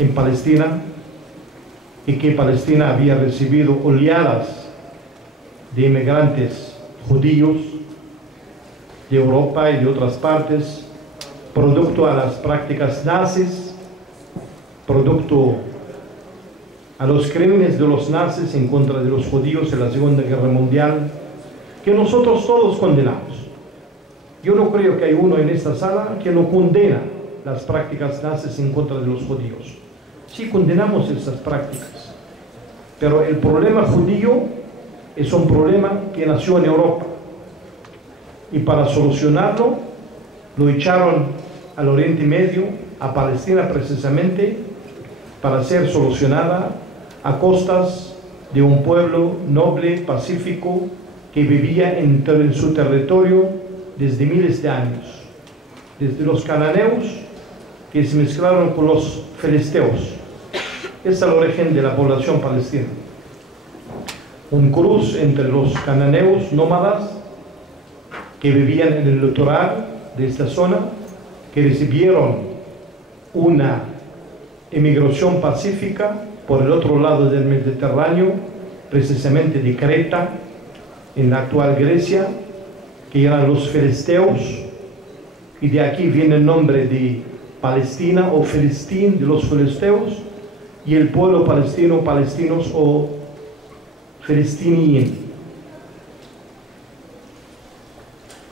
en Palestina y que Palestina había recibido oleadas de inmigrantes judíos de Europa y de otras partes, producto a las prácticas nazis, producto a los crímenes de los nazis en contra de los judíos en la Segunda Guerra Mundial, que nosotros todos condenamos. Yo no creo que hay uno en esta sala que no condena las prácticas nazis en contra de los judíos. Sí condenamos esas prácticas, pero el problema judío es un problema que nació en Europa, y para solucionarlo lo echaron al Oriente Medio, a Palestina precisamente, para ser solucionada a costas de un pueblo noble, pacífico, que vivía en su territorio desde miles de años, desde los cananeos que se mezclaron con los filisteos. Ese es el origen de la población palestina, un cruz entre los cananeos nómadas que vivían en el litoral de esta zona, que recibieron una emigración pacífica por el otro lado del Mediterráneo, precisamente de Creta, en la actual Grecia, que eran los filisteos, y de aquí viene el nombre de Palestina o Filistín, de los filisteos, y el pueblo palestino, palestinos o filistiniyin.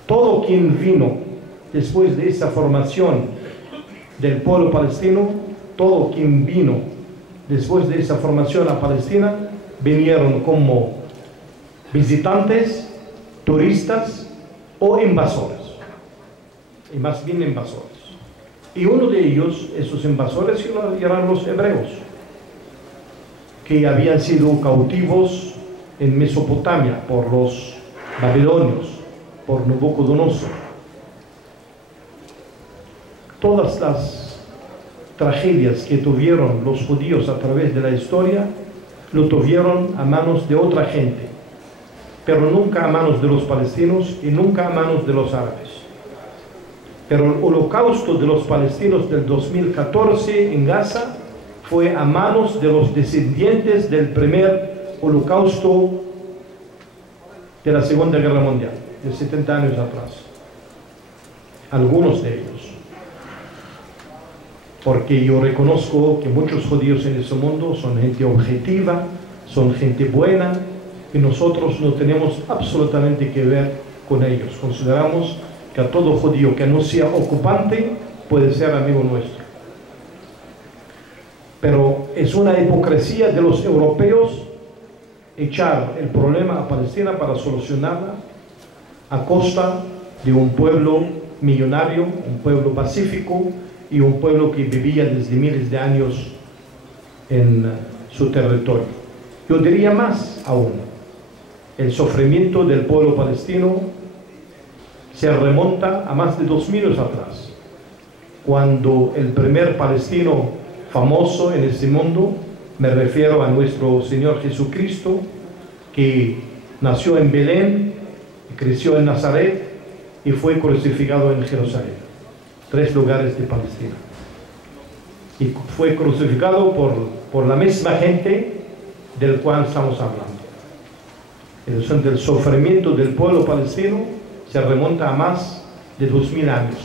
Todo quien vino después de esa formación del pueblo palestino, todo quien vino después de esa formación a Palestina, vinieron como visitantes, turistas o invasores, y más bien invasores. Y uno de ellos, esos invasores, eran los hebreos, que habían sido cautivos en Mesopotamia por los babilonios, por Nabucodonosor. Todas las tragedias que tuvieron los judíos a través de la historia, lo tuvieron a manos de otra gente, pero nunca a manos de los palestinos y nunca a manos de los árabes. Pero el holocausto de los palestinos del 2014 en Gaza fue a manos de los descendientes del primer holocausto de la Segunda Guerra Mundial, de 70 años atrás. Algunos de ellos. Porque yo reconozco que muchos judíos en ese mundo son gente objetiva, son gente buena, y nosotros no tenemos absolutamente que ver con ellos. Consideramos que a todo judío que no sea ocupante puede ser amigo nuestro. Pero es una hipocresía de los europeos echar el problema a Palestina para solucionarla a costa de un pueblo millonario, un pueblo pacífico y un pueblo que vivía desde miles de años en su territorio. Yo diría más aún, el sufrimiento del pueblo palestino se remonta a más de 2000 años atrás, cuando el primer palestino famoso en este mundo, me refiero a nuestro Señor Jesucristo, que nació en Belén, creció en Nazaret y fue crucificado en Jerusalén, 3 lugares de Palestina. Y fue crucificado por la misma gente del cual estamos hablando. El sufrimiento del pueblo palestino se remonta a más de 2000 años,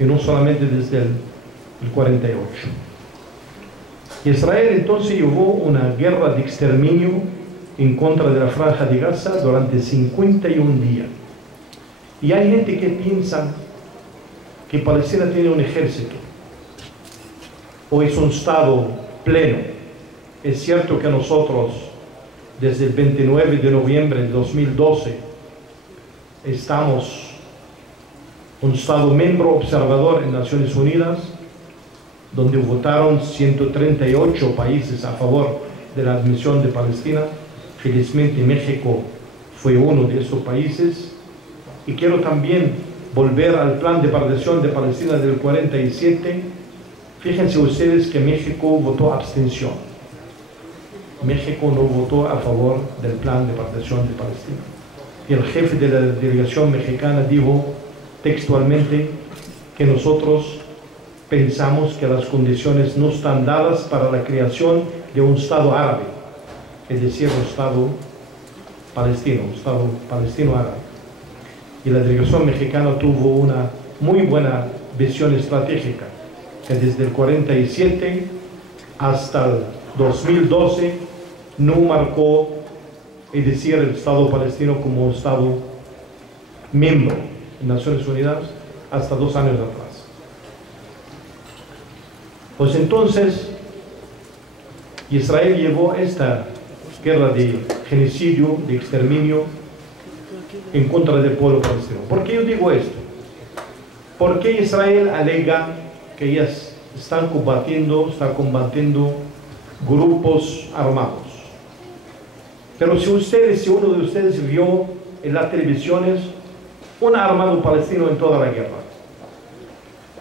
y no solamente desde el 48. Israel entonces llevó una guerra de exterminio en contra de la Franja de Gaza durante 51 días. Y hay gente que piensa que Palestina tiene un ejército o es un Estado pleno. Es cierto que nosotros, desde el 29 de noviembre de 2012, estamos un Estado miembro observador en Naciones Unidas, donde votaron 138 países a favor de la admisión de Palestina. Felizmente México fue uno de esos países. Y quiero también volver al plan de partición de Palestina del 47. Fíjense ustedes que México votó abstención. México no votó a favor del plan de partición de Palestina. Y el jefe de la delegación mexicana dijo textualmente que nosotros pensamos que las condiciones no están dadas para la creación de un Estado árabe, es decir, un Estado palestino árabe. Y la delegación mexicana tuvo una muy buena visión estratégica, que desde el 47 hasta el 2012 no marcó, es decir, el Estado palestino como Estado miembro de Naciones Unidas hasta 2 años atrás. Pues entonces Israel llevó esta guerra de genocidio, de exterminio en contra del pueblo palestino. ¿Por qué yo digo esto? Porque Israel alega que ellas están combatiendo grupos armados. Pero si uno de ustedes vio en las televisiones un armado palestino en toda la guerra,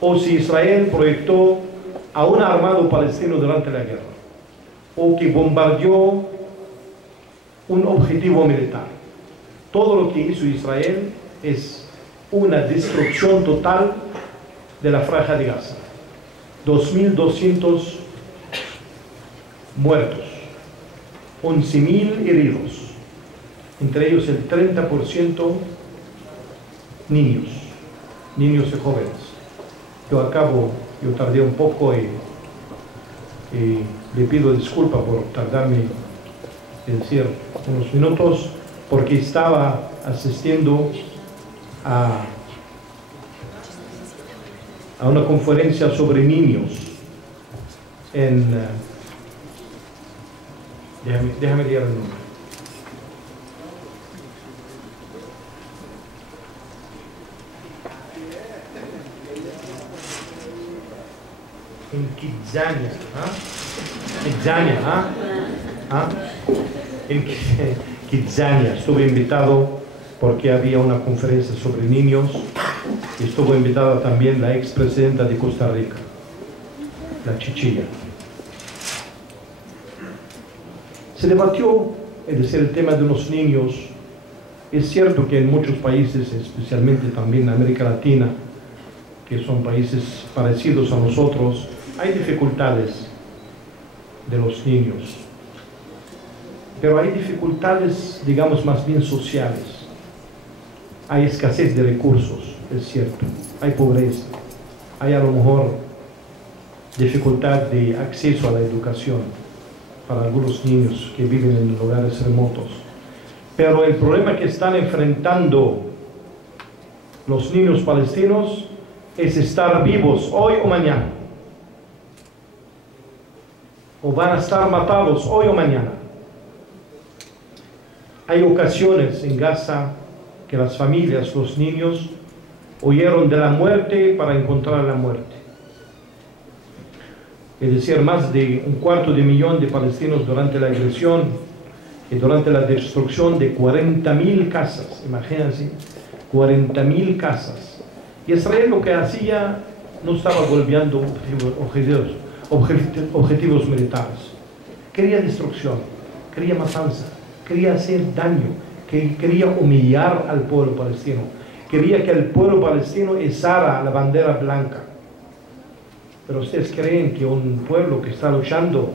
o si Israel proyectó a un armado palestino durante la guerra, o que bombardeó un objetivo militar, todo lo que hizo Israel es una destrucción total de la Franja de Gaza. 2.200 muertos, 11.000 heridos, entre ellos el 30% niños y jóvenes. Yo tardé un poco y le pido disculpas por tardarme en decir unos minutos, porque estaba asistiendo a una conferencia sobre niños en... déjame leer el nombre. En Kidzania, en Kidzania estuve invitado porque había una conferencia sobre niños, y estuvo invitada también la expresidenta de Costa Rica, la Chichilla. Se debatió, es decir, el tema de los niños. Es cierto que en muchos países, especialmente también en América Latina, que son países parecidos a nosotros, hay dificultades de los niños, pero hay dificultades, digamos, más bien sociales. Hay escasez de recursos, es cierto, hay pobreza, hay a lo mejor dificultad de acceso a la educación para algunos niños que viven en lugares remotos. Pero el problema que están enfrentando los niños palestinos es estar vivos hoy o mañana, o van a estar matados hoy o mañana. Hay ocasiones en Gaza que las familias, los niños, huyeron de la muerte para encontrar la muerte. Es decir, más de 250.000 de palestinos durante la agresión y durante la destrucción de 40.000 casas. Imagínense, 40.000 casas. Y Israel lo que hacía no estaba golpeando objetivos militares. Quería destrucción, quería matanza, quería hacer daño, quería humillar al pueblo palestino. Quería que el pueblo palestino izara la bandera blanca. Pero ustedes creen que un pueblo que está luchando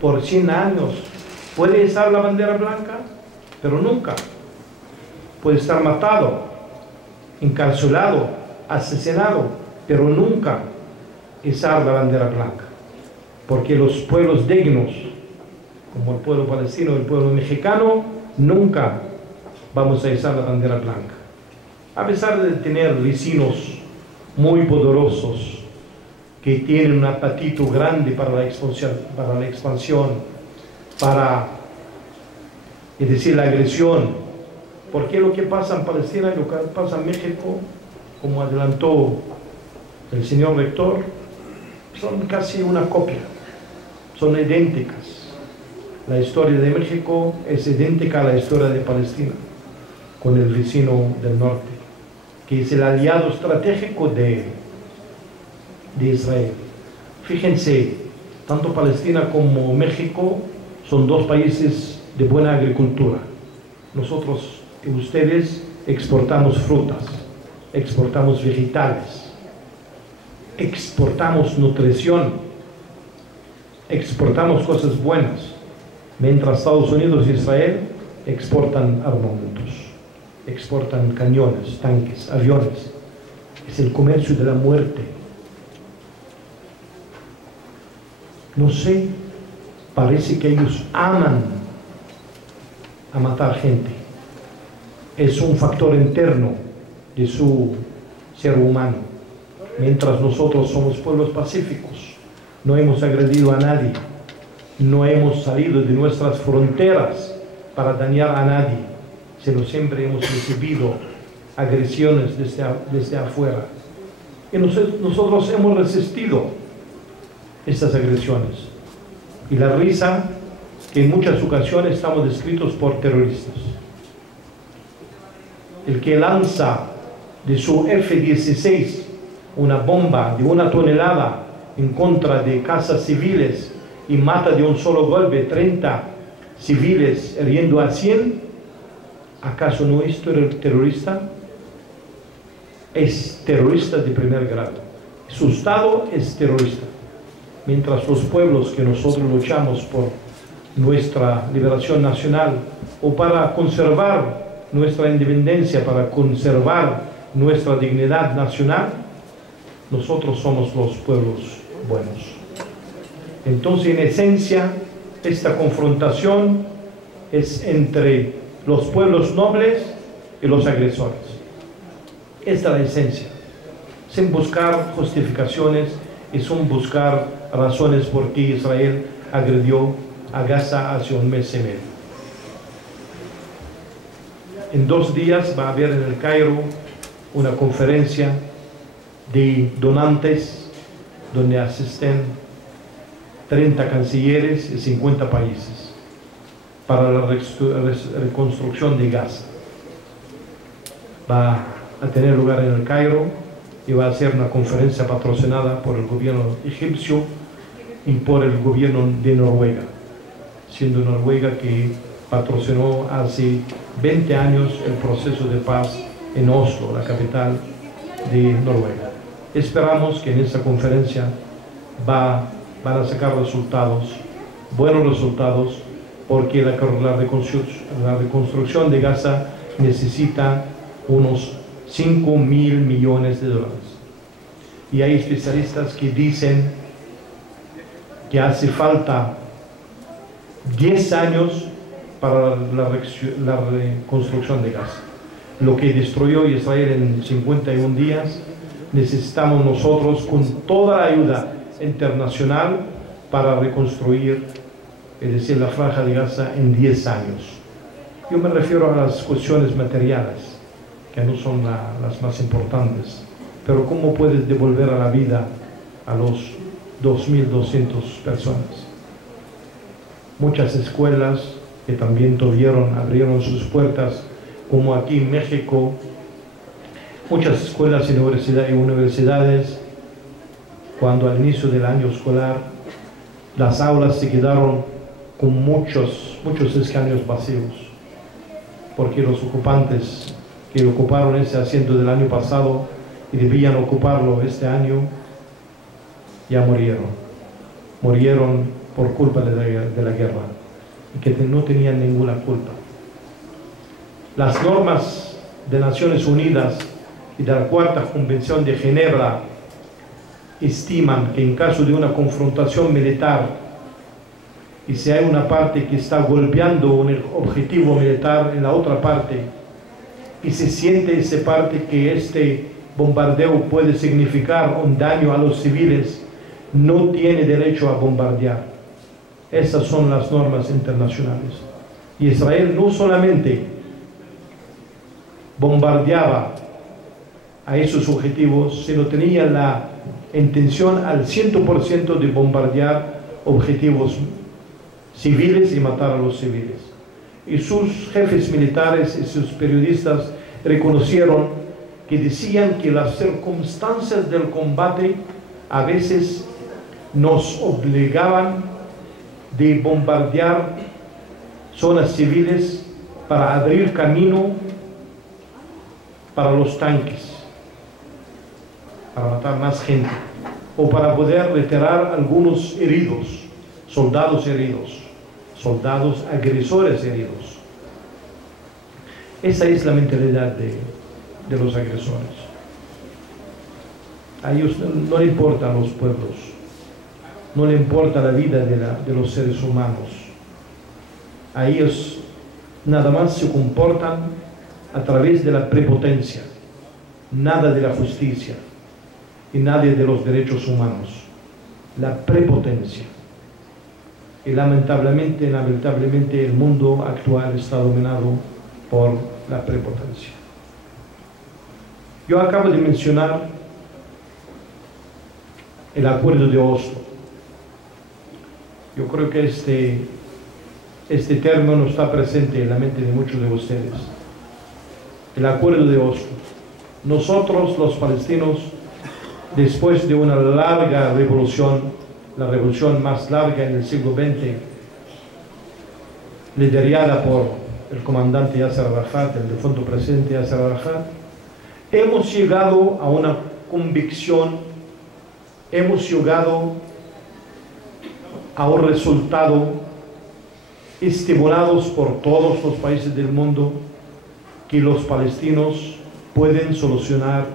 por 100 años puede izar la bandera blanca, pero nunca. Puede estar matado, encarcelado, asesinado, pero nunca izar la bandera blanca. Porque los pueblos dignos, como el pueblo palestino y el pueblo mexicano, nunca vamos a izar la bandera blanca. A pesar de tener vecinos muy poderosos, que tienen un apetito grande para la expansión, es decir, la agresión. Porque lo que pasa en Palestina y lo que pasa en México, como adelantó el señor rector, son casi una copia, son idénticas. La historia de México es idéntica a la historia de Palestina, con el vecino del norte, que es el aliado estratégico de Israel. Fíjense, tanto Palestina como México son dos países de buena agricultura. Nosotros y ustedes exportamos frutas, exportamos vegetales. exportamos nutrición, exportamos cosas buenas, mientras Estados Unidos e Israel exportan armamentos, exportan cañones, tanques, aviones. Es el comercio de la muerte. No sé, parece que ellos aman a matar gente. Es un factor interno de su ser humano. Mientras nosotros somos pueblos pacíficos, no hemos agredido a nadie, no hemos salido de nuestras fronteras para dañar a nadie, sino siempre hemos recibido agresiones desde afuera. Y nosotros hemos resistido estas agresiones. Y la risa, que en muchas ocasiones estamos descritos por terroristas. El que lanza de su F-16 una bomba de 1 tonelada en contra de casas civiles y mata de un solo golpe 30 civiles, hiriendo a 100, ¿acaso no es terrorista? Es terrorista de primer grado. Su Estado es terrorista. Mientras los pueblos que nosotros luchamos por nuestra liberación nacional o para conservar nuestra independencia, para conservar nuestra dignidad nacional, nosotros somos los pueblos buenos. Entonces, en esencia, esta confrontación es entre los pueblos nobles y los agresores. Esta es la esencia, sin buscar justificaciones y sin buscar razones por qué Israel agredió a Gaza hace 1 mes y medio. En 2 días va a haber en el Cairo una conferencia de donantes donde asisten 30 cancilleres y 50 países para la reconstrucción de Gaza. Va a tener lugar en el Cairo y va a ser una conferencia patrocinada por el gobierno egipcio y por el gobierno de Noruega, siendo Noruega que patrocinó hace 20 años el proceso de paz en Oslo, la capital de Noruega. Esperamos que en esta conferencia van a sacar resultados, buenos resultados, porque la reconstrucción de Gaza necesita unos 5.000 millones de dólares. Y hay especialistas que dicen que hace falta 10 años para la reconstrucción de Gaza. Lo que destruyó Israel en 51 días, necesitamos nosotros con toda la ayuda internacional para reconstruir, es decir, la franja de Gaza en 10 años. Yo me refiero a las cuestiones materiales, que no son las más importantes, pero ¿cómo puedes devolver a la vida a los 2.200 personas? Muchas escuelas que también abrieron sus puertas, como aquí en México, muchas escuelas y universidades, cuando al inicio del año escolar las aulas se quedaron con muchos escaños vacíos, porque los ocupantes que ocuparon ese asiento del año pasado y debían ocuparlo este año, ya murieron por culpa de la guerra, y que no tenían ninguna culpa. Las normas de Naciones Unidas y de la Cuarta Convención de Ginebra estiman que en caso de una confrontación militar y si hay una parte que está golpeando un objetivo militar en la otra parte y se siente esa parte que este bombardeo puede significar un daño a los civiles, no tiene derecho a bombardear. Esas son las normas internacionales. Y Israel no solamente bombardeaba a esos objetivos, sino tenía la intención al 100% de bombardear objetivos civiles y matar a los civiles. Y sus jefes militares y sus periodistas reconocieron que decían que las circunstancias del combate a veces nos obligaban de bombardear zonas civiles para abrir camino para los tanques, para matar más gente. o para poder retirar algunos heridos, soldados agresores heridos. Esa es la mentalidad de los agresores. A ellos no le importan los pueblos, no le importa la vida de los seres humanos. A ellos nada más se comportan a través de la prepotencia, nada de la justicia y nada de los derechos humanos. La prepotencia. Y lamentablemente el mundo actual está dominado por la prepotencia. Yo acabo de mencionar el acuerdo de Oslo. Yo creo que este término está presente en la mente de muchos de ustedes. El acuerdo de Oslo. Nosotros, los palestinos, después de una larga revolución, la revolución más larga en el siglo XX, liderada por el comandante Yasser Arafat, el difunto presidente Yasser Arafat, hemos llegado a una convicción, hemos llegado a un resultado estimulados por todos los países del mundo, que los palestinos pueden solucionar,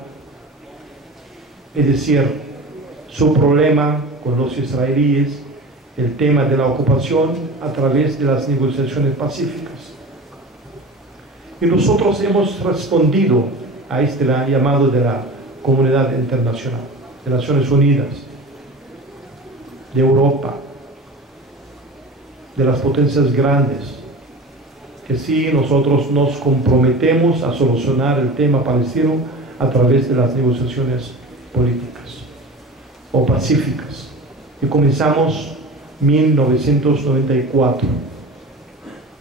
es decir, su problema con los israelíes, el tema de la ocupación, a través de las negociaciones pacíficas. Y nosotros hemos respondido a este llamado de la comunidad internacional, de Naciones Unidas, de Europa, de las potencias grandes, que sí, nosotros nos comprometemos a solucionar el tema palestino a través de las negociaciones políticas o pacíficas. Y comenzamos 1994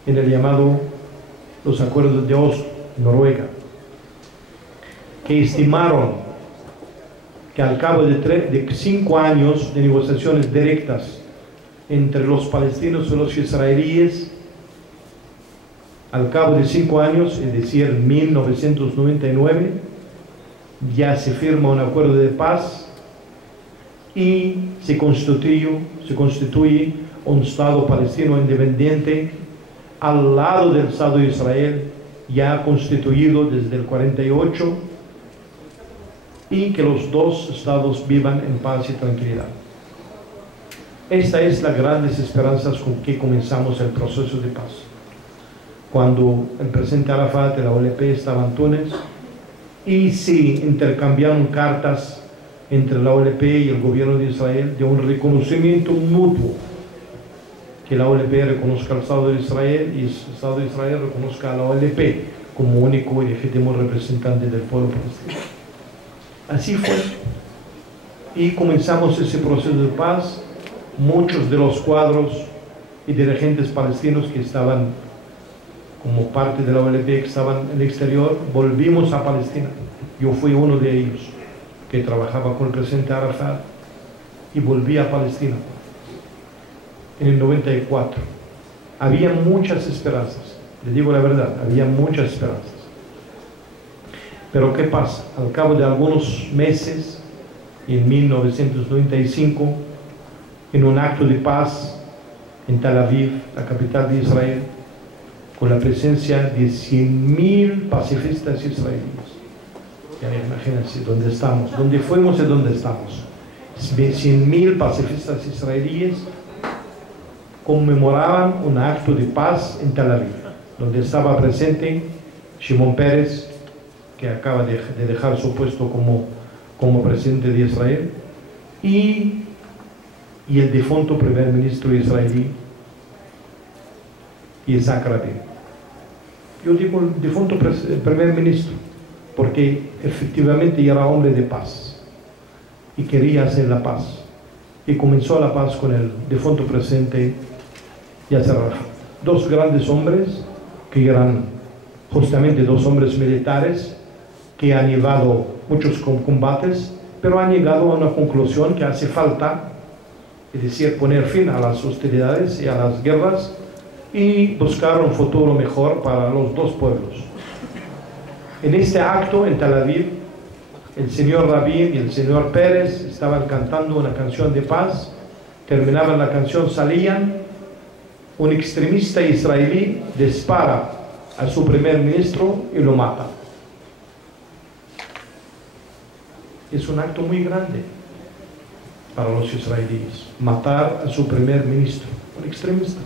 en el llamado los acuerdos de Oslo, Noruega, que estimaron que al cabo de 5 años de negociaciones directas entre los palestinos y los israelíes, al cabo de 5 años, es decir, 1999, ya se firma un acuerdo de paz y se constituye un Estado palestino independiente al lado del Estado de Israel, ya constituido desde el 48, y que los dos estados vivan en paz y tranquilidad. Esta es la grandes esperanzas con que comenzamos el proceso de paz. Cuando el presidente Arafat de la OLP estaba en Túnez y se intercambiaron cartas entre la OLP y el gobierno de Israel de un reconocimiento mutuo, que la OLP reconozca al Estado de Israel y el Estado de Israel reconozca a la OLP como único y legítimo representante del pueblo palestino. Así fue, y comenzamos ese proceso de paz. Muchos de los cuadros y dirigentes palestinos que estaban como parte de la OLP, que estaban en el exterior, volvimos a Palestina. Yo fui uno de ellos que trabajaba con el presidente Arafat y volví a Palestina en el 94. Había muchas esperanzas, les digo la verdad, había muchas esperanzas. Pero ¿qué pasa? Al cabo de algunos meses, en 1995, en un acto de paz en Tel Aviv, la capital de Israel, con la presencia de 100.000 pacifistas israelíes. Ya imagínense dónde estamos, dónde fuimos y dónde estamos. 100.000 pacifistas israelíes conmemoraban un acto de paz en Tel Aviv, donde estaba presente Shimon Peres, que acaba de dejar su puesto como presidente de Israel, y el difunto primer ministro israelí, Yitzhak Rabin. Yo digo el difunto primer ministro porque efectivamente era hombre de paz y quería hacer la paz, y comenzó la paz con el difunto presidente Yasser Arafat. Dos grandes hombres que eran justamente dos hombres militares que han llevado muchos combates, pero han llegado a una conclusión que hace falta, es decir, poner fin a las hostilidades y a las guerras y buscar un futuro mejor para los dos pueblos. En este acto en Tel Aviv el señor Rabin y el señor Pérez estaban cantando una canción de paz, terminaban la canción, salían, un extremista israelí dispara a su primer ministro y lo mata. Es un acto muy grande para los israelíes, matar a su primer ministro, un extremista,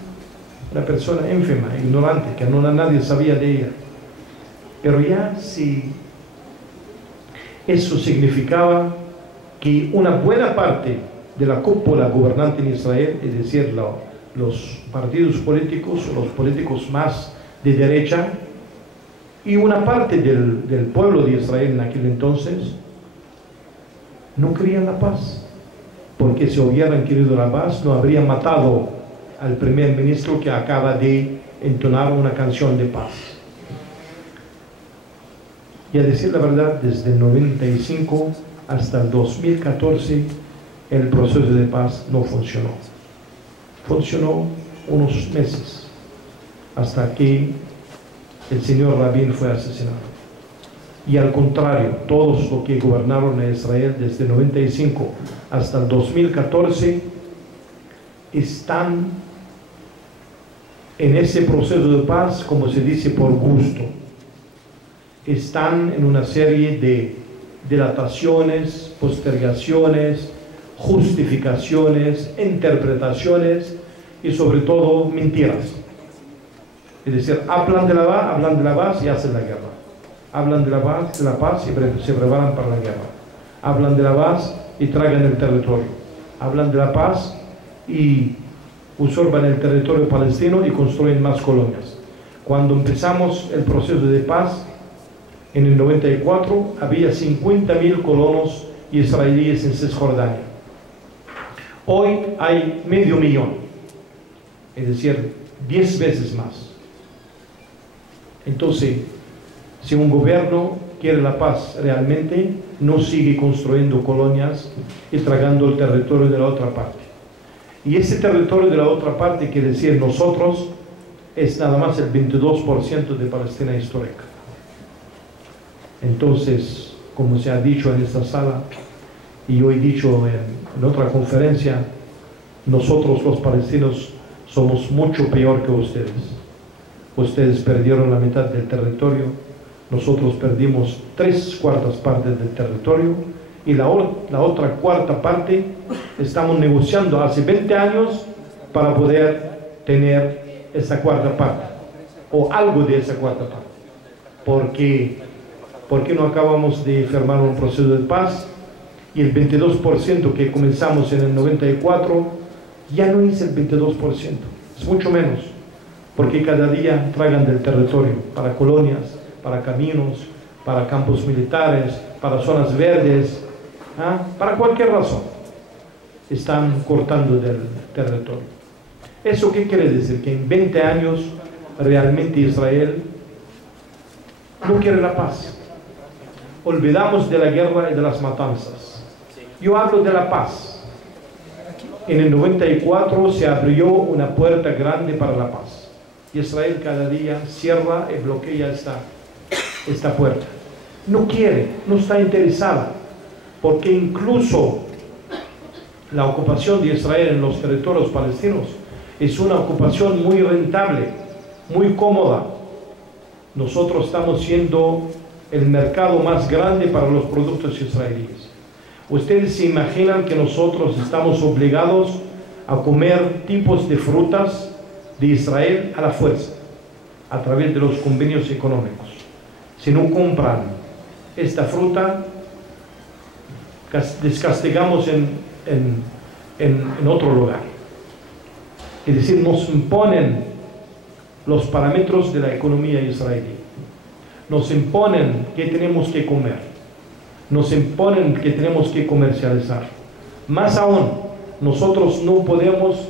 una persona ínfima, ignorante, que nadie sabía de ella. Pero ya si eso significaba que una buena parte de la cúpula gobernante en Israel, es decir, los partidos políticos, los políticos más de derecha, y una parte del pueblo de Israel en aquel entonces, no querían la paz, porque si hubieran querido la paz, no habrían matado al primer ministro que acaba de entonar una canción de paz. Y a decir la verdad, desde el 95 hasta el 2014, el proceso de paz no funcionó. Funcionó unos meses, hasta que el señor Rabin fue asesinado. Y al contrario, todos los que gobernaron a Israel desde el 95 hasta el 2014 están en ese proceso de paz, como se dice, por gusto. Están en una serie de dilataciones, postergaciones, justificaciones, interpretaciones y sobre todo mentiras. Es decir, hablan de la paz y hacen la guerra. Hablan de la paz y se preparan para la guerra. Hablan de la paz y tragan el territorio. Hablan de la paz y usurpan el territorio palestino y construyen más colonias. Cuando empezamos el proceso de paz, en el 94, había 50.000 colonos israelíes en Cisjordania. Hoy hay 500.000, es decir, 10 veces más. Entonces, si un gobierno quiere la paz realmente, no sigue construyendo colonias y tragando el territorio de la otra parte. Y ese territorio de la otra parte, quiere decir nosotros, es nada más el 22% de Palestina histórica. Entonces, como se ha dicho en esta sala, y yo he dicho en otra conferencia, nosotros los palestinos somos mucho peor que ustedes. Ustedes perdieron la mitad del territorio, nosotros perdimos 3/4 partes del territorio, y la otra cuarta parte estamos negociando hace 20 años para poder tener esa cuarta parte, o algo de esa cuarta parte. ¿Por qué no acabamos de firmar un proceso de paz? Y el 22% que comenzamos en el 94 ya no es el 22%, es mucho menos, porque cada día tragan del territorio para colonias, para caminos, para campos militares, para zonas verdes, para cualquier razón. Están cortando del territorio. ¿Eso qué quiere decir? Que en 20 años realmente Israel no quiere la paz. Olvidamos de la guerra y de las matanzas. Yo hablo de la paz. En el 94 se abrió una puerta grande para la paz. Israel cada día cierra y bloquea esta puerta. No quiere, no está interesada, porque incluso la ocupación de Israel en los territorios palestinos es una ocupación muy rentable, muy cómoda. Nosotros estamos siendo el mercado más grande para los productos israelíes. Ustedes se imaginan que nosotros estamos obligados a comer tipos de frutas de Israel a la fuerza, a través de los convenios económicos. Si no compran esta fruta, descastigamos en otro lugar. Es decir, nos imponen los parámetros de la economía israelí. Nos imponen que tenemos que comer. Nos imponen que tenemos que comercializar. Más aún, nosotros no podemos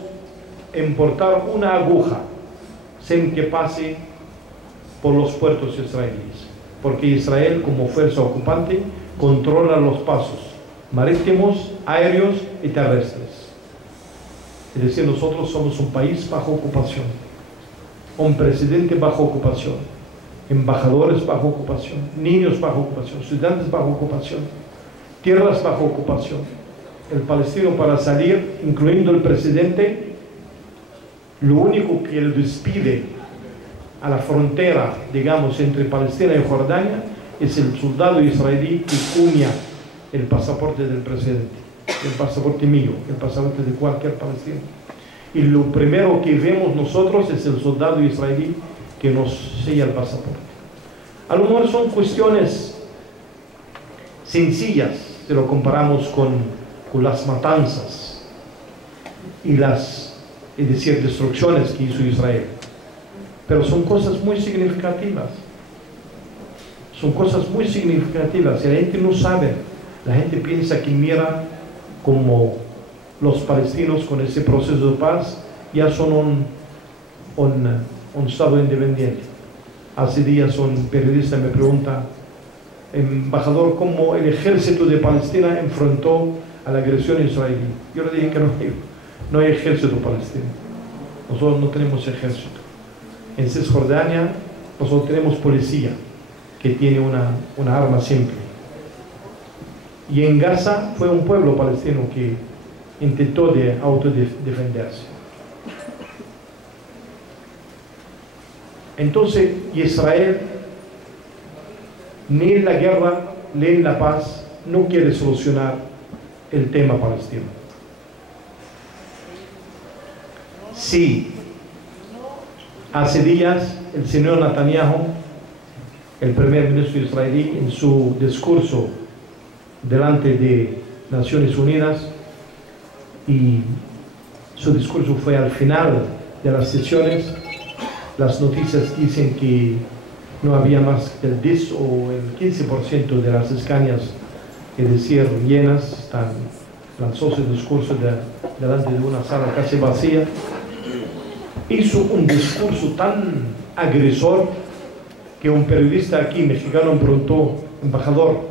importar una aguja sin que pase por los puertos israelíes, porque Israel, como fuerza ocupante, controla los pasos marítimos, aéreos y terrestres. Es decir, nosotros somos un país bajo ocupación, un presidente bajo ocupación, embajadores bajo ocupación, niños bajo ocupación, estudiantes bajo ocupación. tierras bajo ocupación. El palestino para salir, incluyendo el presidente, lo único que él despide a la frontera, digamos, entre Palestina y Jordania, es el soldado israelí que cuña el pasaporte del presidente, el pasaporte mío, el pasaporte de cualquier palestino. Y lo primero que vemos nosotros es el soldado israelí que nos sella el pasaporte. A lo mejor son cuestiones sencillas si lo comparamos con las matanzas y las, es decir, destrucciones que hizo Israel. Pero son cosas muy significativas. Son cosas muy significativas. Y la gente no sabe. La gente piensa que mira como los palestinos con ese proceso de paz ya son un Estado independiente. Hace días un periodista me pregunta, embajador, ¿cómo el ejército de Palestina enfrentó a la agresión israelí? Yo le dije que no hay ejército palestino. Nosotros no tenemos ejército. En Cisjordania nosotros tenemos policía que tiene una arma simple. Y en Gaza fue un pueblo palestino que intentó de autodefenderse. Entonces Israel, ni en la guerra ni en la paz, no quiere solucionar el tema palestino. Sí, hace días el señor Netanyahu, el primer ministro israelí, en su discurso delante de Naciones Unidas, y su discurso fue al final de las sesiones, las noticias dicen que no había más que el 10 o el 15% de las escañas, es decir, llenas. Lanzó su discurso delante de una sala casi vacía. Hizo un discurso tan agresor que un periodista aquí mexicano me preguntó, embajador,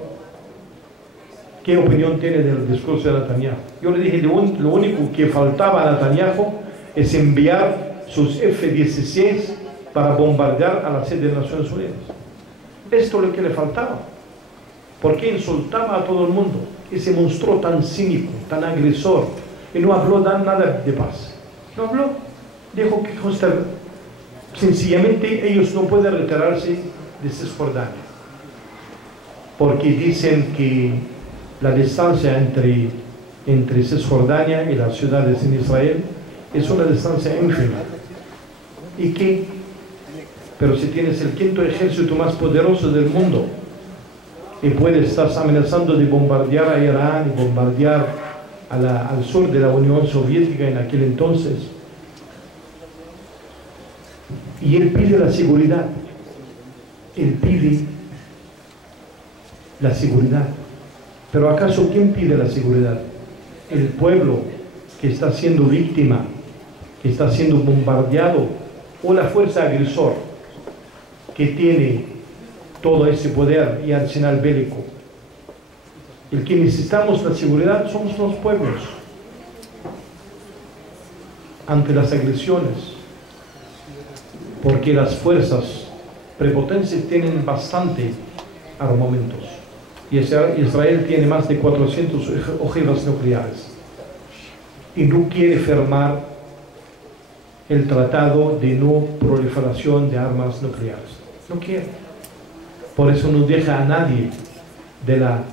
¿qué opinión tiene del discurso de Netanyahu? Yo le dije, lo único que faltaba a Netanyahu es enviar sus F-16 para bombardear a la sede de Naciones Unidas. Esto es lo que le faltaba. Porque insultaba a todo el mundo. Ese monstruo tan cínico, tan agresor, y no habló nada de paz. No habló. Dijo que sencillamente ellos no pueden retirarse de Cisjordania. Porque dicen que la distancia entre Cisjordania y las ciudades en Israel es una distancia ínfima. ¿Y qué? Pero si tienes el quinto ejército más poderoso del mundo y estás amenazando de bombardear a Irán y bombardear al sur de la Unión Soviética en aquel entonces, y él pide la seguridad, él pide la seguridad. Pero ¿acaso quién pide la seguridad? El pueblo que está siendo víctima, que está siendo bombardeado, o la fuerza agresor que tiene todo ese poder y arsenal bélico. El que necesitamos la seguridad somos los pueblos ante las agresiones, porque las fuerzas prepotentes tienen bastante armamentos. Y Israel tiene más de 400 ojivas nucleares y no quiere firmar el tratado de no proliferación de armas nucleares. No quiere. Por eso no deja a nadie de la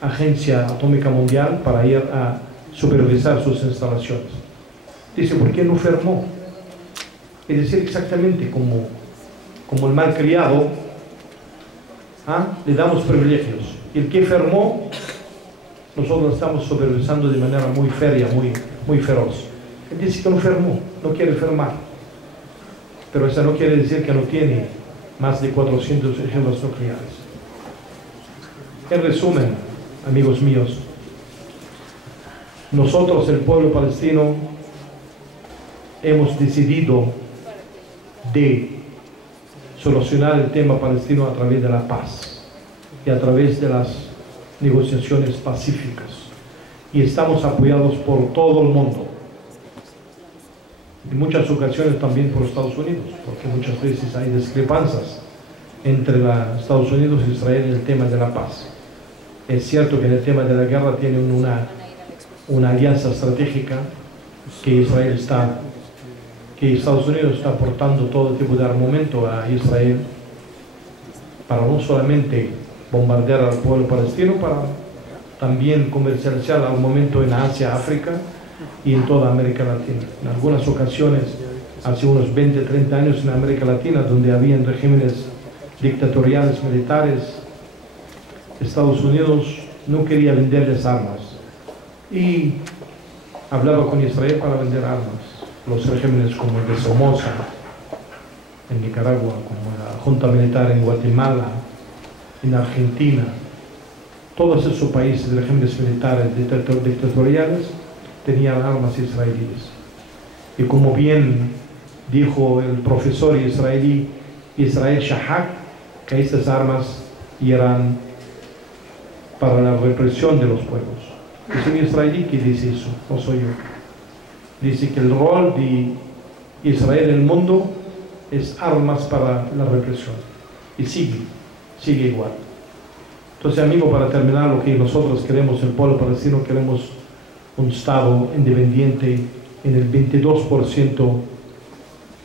Agencia Atómica Mundial para ir a supervisar sus instalaciones. Dice, ¿por qué no firmó? Es decir, exactamente como el malcriado, le damos privilegios. Y el que firmó, nosotros lo estamos supervisando de manera muy férrea, muy feroz. Él dice que no firmó, no quiere firmar. Pero eso no quiere decir que no tiene más de 400 ejemplos nucleares. En resumen, amigos míos, nosotros, el pueblo palestino, hemos decidido de solucionar el tema palestino a través de la paz y a través de las negociaciones pacíficas. Y estamos apoyados por todo el mundo. En muchas ocasiones también por Estados Unidos, porque muchas veces hay discrepancias entre Estados Unidos e Israel en el tema de la paz. Es cierto que en el tema de la guerra tienen una alianza estratégica que que Estados Unidos está aportando todo tipo de armamento a Israel para no solamente bombardear al pueblo palestino, para también comercializar armamento en Asia, África y en toda América Latina. En algunas ocasiones, hace unos 20, 30 años en América Latina, donde habían regímenes dictatoriales, militares, Estados Unidos no quería venderles armas y hablaba con Israel para vender armas. Los regímenes como el de Somoza en Nicaragua, como la Junta Militar en Guatemala, en Argentina, todos esos países de regímenes militares dictatoriales tenían armas israelíes. Y como bien dijo el profesor israelí Israel Shahak, que estas armas eran para la represión de los pueblos. Es un israelí que dice eso, no soy yo. Dice que el rol de Israel en el mundo es armas para la represión. Y sigue igual. Entonces, amigo, para terminar, lo que nosotros queremos, el pueblo palestino, queremos un Estado independiente en el 22%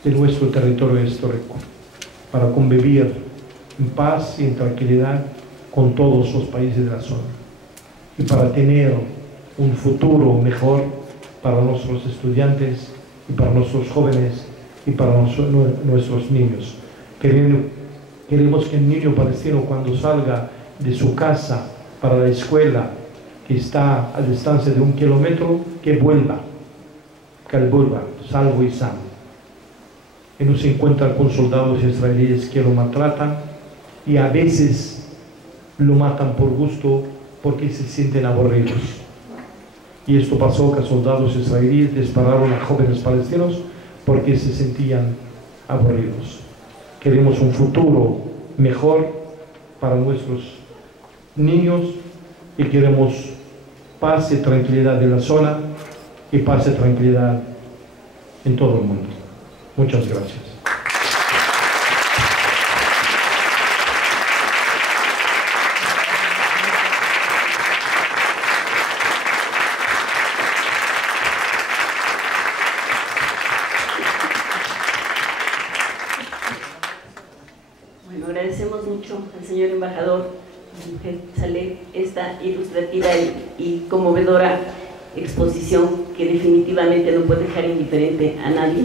de nuestro territorio histórico, para convivir en paz y en tranquilidad con todos los países de la zona y para tener un futuro mejor para nuestros estudiantes y para nuestros jóvenes y para nuestros niños. Queremos que el niño palestino, cuando salga de su casa para la escuela, que está a distancia de 1 kilómetro, que vuelva salvo y sano, y no se encuentra con soldados israelíes que lo maltratan y a veces lo matan por gusto porque se sienten aburridos. Y esto pasó que soldados israelíes dispararon a jóvenes palestinos porque se sentían aburridos. Queremos un futuro mejor para nuestros niños y queremos paz y tranquilidad en la zona y paz y tranquilidad en todo el mundo. Muchas gracias. Bueno, agradecemos mucho al señor embajador Saleh esta ilustrativa y conmovedora exposición que definitivamente no puede dejar indiferente a nadie.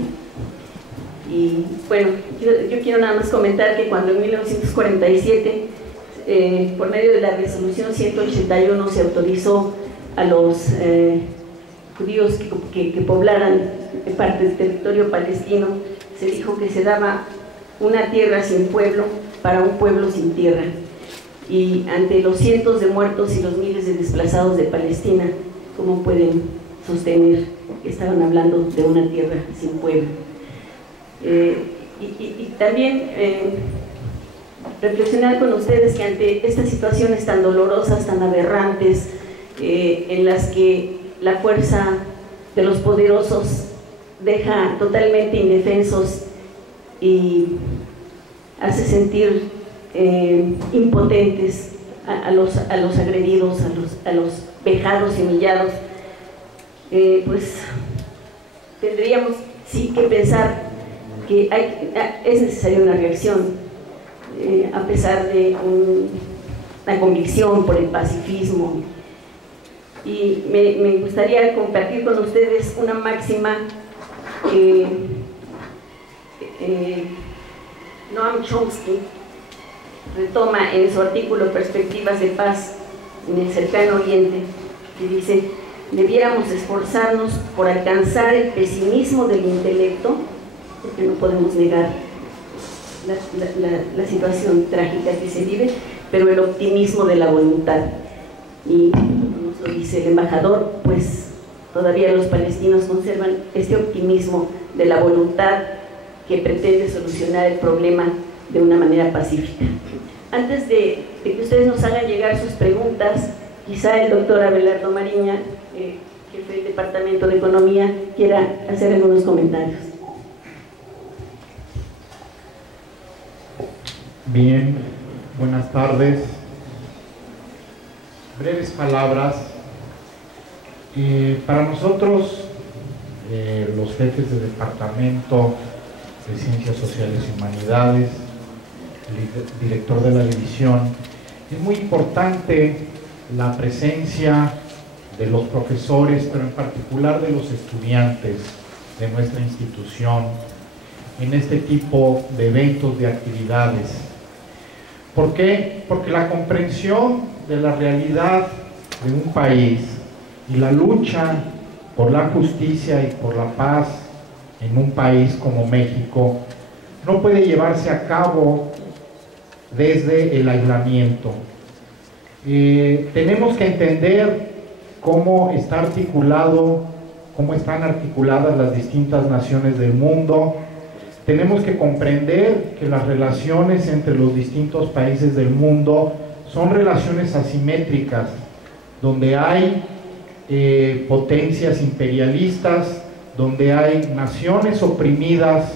Y bueno, yo quiero nada más comentar que cuando en 1947, por medio de la resolución 181, se autorizó a los judíos que poblaran parte del territorio palestino, se dijo que se daba una tierra sin pueblo para un pueblo sin tierra. Y ante los cientos de muertos y los miles de desplazados de Palestina, ¿cómo pueden sostener que estaban hablando de una tierra sin pueblo? Y también reflexionar con ustedes que ante estas situaciones tan dolorosas, tan aberrantes, en las que la fuerza de los poderosos deja totalmente indefensos y hace sentir impotentes a los agredidos, a los vejados y humillados, pues tendríamos sí que pensar que es necesaria una reacción, a pesar de una convicción por el pacifismo. Y me gustaría compartir con ustedes una máxima que Noam Chomsky retoma en su artículo Perspectivas de Paz en el Cercano Oriente, que dice: debiéramos esforzarnos por alcanzar el pesimismo del intelecto, porque no podemos negar la situación trágica que se vive, pero el optimismo de la voluntad. Y como nos lo dice el embajador, pues todavía los palestinos conservan este optimismo de la voluntad que pretende solucionar el problema de una manera pacífica. Antes de que ustedes nos hagan llegar sus preguntas, quizá el doctor Abelardo Mariña, jefe del Departamento de Economía, quiera hacer algunos comentarios. Bien, buenas tardes. breves palabras. Para nosotros, los jefes de departamento de Ciencias Sociales y Humanidades, el director de la división, es muy importante la presencia de los profesores, pero en particular de los estudiantes de nuestra institución, en este tipo de eventos, de actividades. ¿Por qué? Porque la comprensión de la realidad de un país y la lucha por la justicia y por la paz en un país como México no puede llevarse a cabo desde el aislamiento. Tenemos que entender cómo están articuladas las distintas naciones del mundo. Tenemos que comprender que las relaciones entre los distintos países del mundo son relaciones asimétricas, donde hay potencias imperialistas, donde hay naciones oprimidas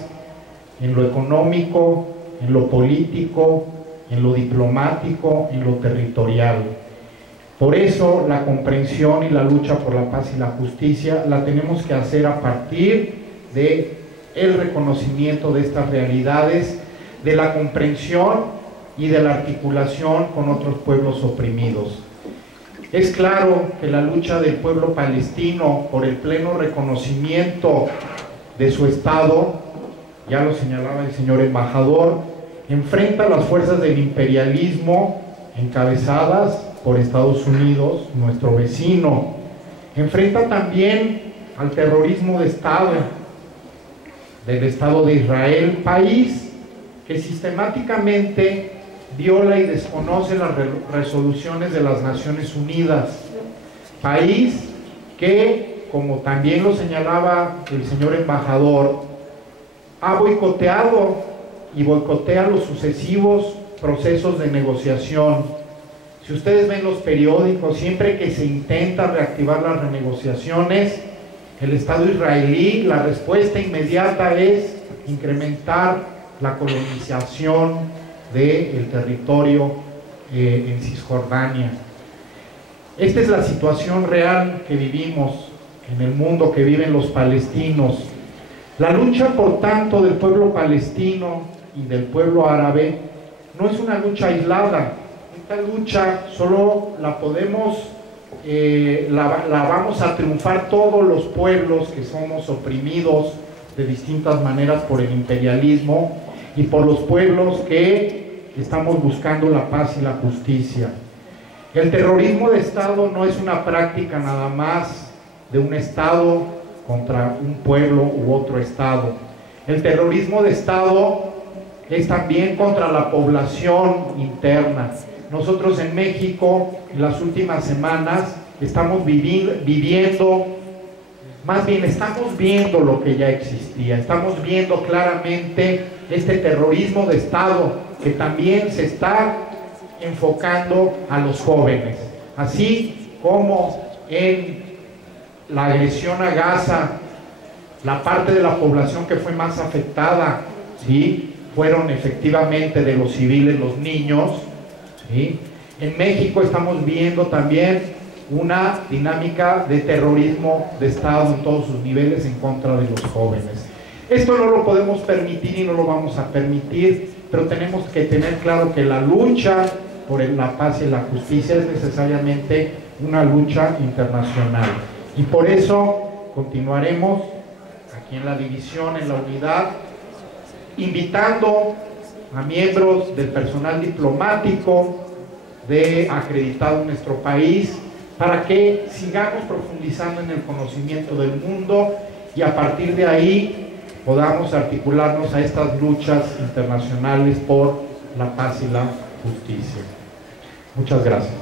en lo económico, en lo político, en lo diplomático, en lo territorial. Por eso la comprensión y la lucha por la paz y la justicia la tenemos que hacer a partir de el reconocimiento de estas realidades, de la comprensión y de la articulación con otros pueblos oprimidos. Es claro que la lucha del pueblo palestino por el pleno reconocimiento de su Estado, ya lo señalaba el señor embajador, enfrenta a las fuerzas del imperialismo encabezadas por Estados Unidos, nuestro vecino. Enfrenta también al terrorismo de Estado, del Estado de Israel, país que sistemáticamente viola y desconoce las resoluciones de las Naciones Unidas, país que, como también lo señalaba el señor embajador, ha boicoteado y boicotea los sucesivos procesos de negociación. Si ustedes ven los periódicos, siempre que se intenta reactivar las renegociaciones, el Estado israelí, la respuesta inmediata es incrementar la colonización del territorio en Cisjordania. Esta es la situación real que vivimos en el mundo, que viven los palestinos. La lucha, por tanto, del pueblo palestino y del pueblo árabe no es una lucha aislada. Esta lucha solo la podemos, la vamos a triunfar todos los pueblos que somos oprimidos de distintas maneras por el imperialismo y por los pueblos que estamos buscando la paz y la justicia. El terrorismo de Estado no es una práctica nada más de un Estado contra un pueblo u otro Estado. El terrorismo de Estado es también contra la población interna. Nosotros en México, en las últimas semanas, estamos viviendo, más bien estamos viendo lo que ya existía. Estamos viendo claramente este terrorismo de Estado que también se está enfocando a los jóvenes. Así como en la agresión a Gaza, la parte de la población que fue más afectada, ¿sí?, fueron efectivamente de los civiles, los niños, ¿sí? En México estamos viendo también una dinámica de terrorismo de Estado en todos sus niveles en contra de los jóvenes. Esto no lo podemos permitir y no lo vamos a permitir, pero tenemos que tener claro que la lucha por la paz y la justicia es necesariamente una lucha internacional. Y por eso continuaremos aquí en la división, en la unidad, invitando a miembros del personal diplomático acreditado en nuestro país para que sigamos profundizando en el conocimiento del mundo y a partir de ahí podamos articularnos a estas luchas internacionales por la paz y la justicia. Muchas gracias.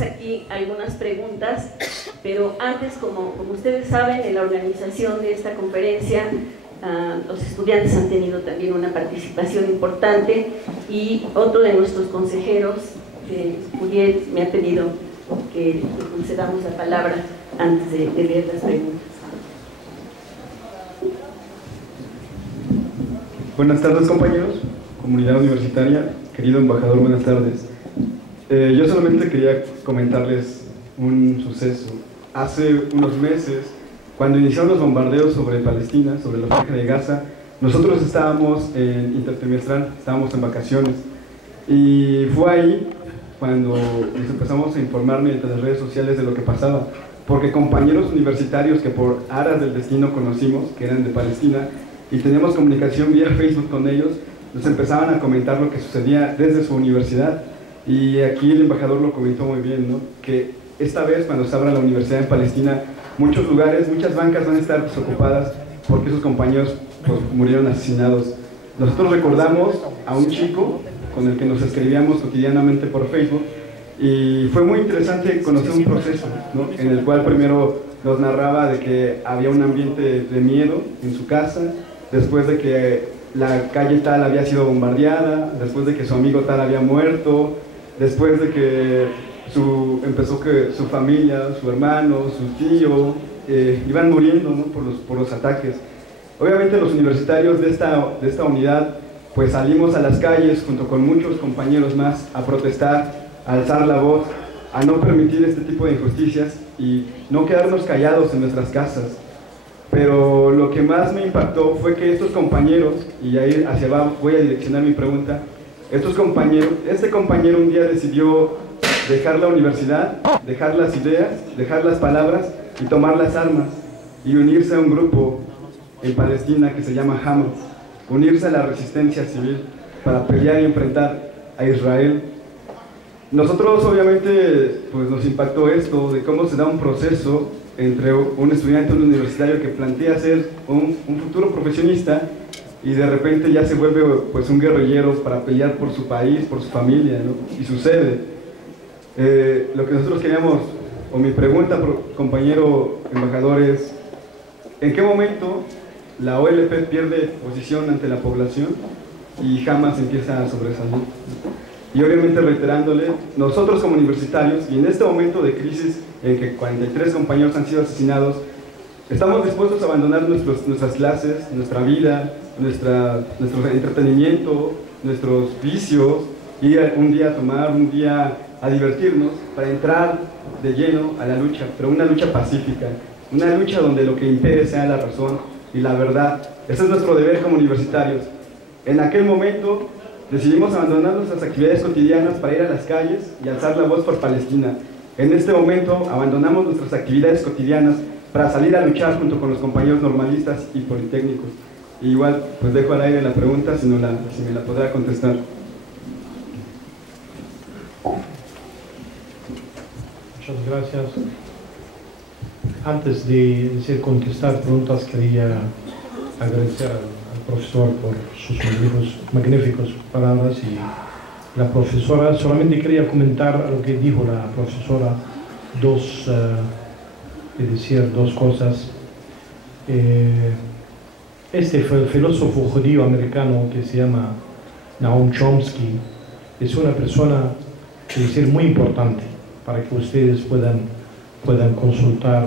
Aquí algunas preguntas, pero antes, como ustedes saben, en la organización de esta conferencia los estudiantes han tenido también una participación importante y otro de nuestros consejeros, Uriel, me ha pedido que le concedamos la palabra antes de leer las preguntas. Buenas tardes, compañeros, comunidad universitaria, querido embajador, buenas tardes. Yo solamente quería comentarles un suceso. Hace unos meses, cuando iniciaron los bombardeos sobre Palestina, sobre la franja de Gaza, nosotros estábamos en intertrimestral, estábamos en vacaciones, y fue ahí cuando nos empezamos a informar mediante las redes sociales de lo que pasaba, porque compañeros universitarios que por aras del destino conocimos, que eran de Palestina, y teníamos comunicación vía Facebook con ellos, nos empezaban a comentar lo que sucedía desde su universidad. Y aquí el embajador lo comentó muy bien, ¿no? Que esta vez, cuando se abra la universidad en Palestina, muchos lugares, muchas bancas van a estar desocupadas porque esos compañeros pues, murieron asesinados. Nosotros recordamos a un chico con el que nos escribíamos cotidianamente por Facebook, y fue muy interesante conocer un proceso, ¿no? En el cual primero nos narraba de que había un ambiente de miedo en su casa, después de que la calle tal había sido bombardeada, después de que su amigo tal había muerto, después de que empezó que su familia, su hermano, su tío, iban muriendo, ¿no? por los ataques. Obviamente los universitarios de esta unidad pues salimos a las calles junto con muchos compañeros más a protestar, a alzar la voz, a no permitir este tipo de injusticias y no quedarnos callados en nuestras casas. Pero lo que más me impactó fue que estos compañeros, y ahí hacia abajo voy a direccionar mi pregunta, este compañero un día decidió dejar la universidad, dejar las ideas, dejar las palabras y tomar las armas y unirse a un grupo en Palestina que se llama Hamas, unirse a la resistencia civil para pelear y enfrentar a Israel. Nosotros obviamente pues nos impactó esto de cómo se da un proceso entre un estudiante, un universitario que plantea ser un futuro profesionista y de repente ya se vuelve pues un guerrillero para pelear por su país, por su familia, ¿no? Y sucede. Lo que nosotros queríamos, o mi pregunta, compañero embajador, es ¿en qué momento la OLP pierde posición ante la población y Hamas empieza a sobresalir? Y obviamente reiterándole, nosotros como universitarios, y en este momento de crisis en que 43 compañeros han sido asesinados, estamos dispuestos a abandonar nuestras clases, nuestra vida, nuestro entretenimiento, nuestros vicios, ir un día a tomar, un día a divertirnos, para entrar de lleno a la lucha, pero una lucha pacífica, una lucha donde lo que impere sea la razón y la verdad. Ese es nuestro deber como universitarios. En aquel momento decidimos abandonar nuestras actividades cotidianas para ir a las calles y alzar la voz por Palestina. En este momento abandonamos nuestras actividades cotidianas para salir a luchar junto con los compañeros normalistas y politécnicos. Y igual, pues dejo al aire la pregunta, si me la podrá contestar. Muchas gracias. Antes de contestar preguntas, quería agradecer al profesor por sus magníficas palabras, y la profesora, solamente quería comentar lo que dijo la profesora, decir dos cosas. Este fue el filósofo judío americano que se llama Noam Chomsky, es una persona, es decir, muy importante para que ustedes puedan consultar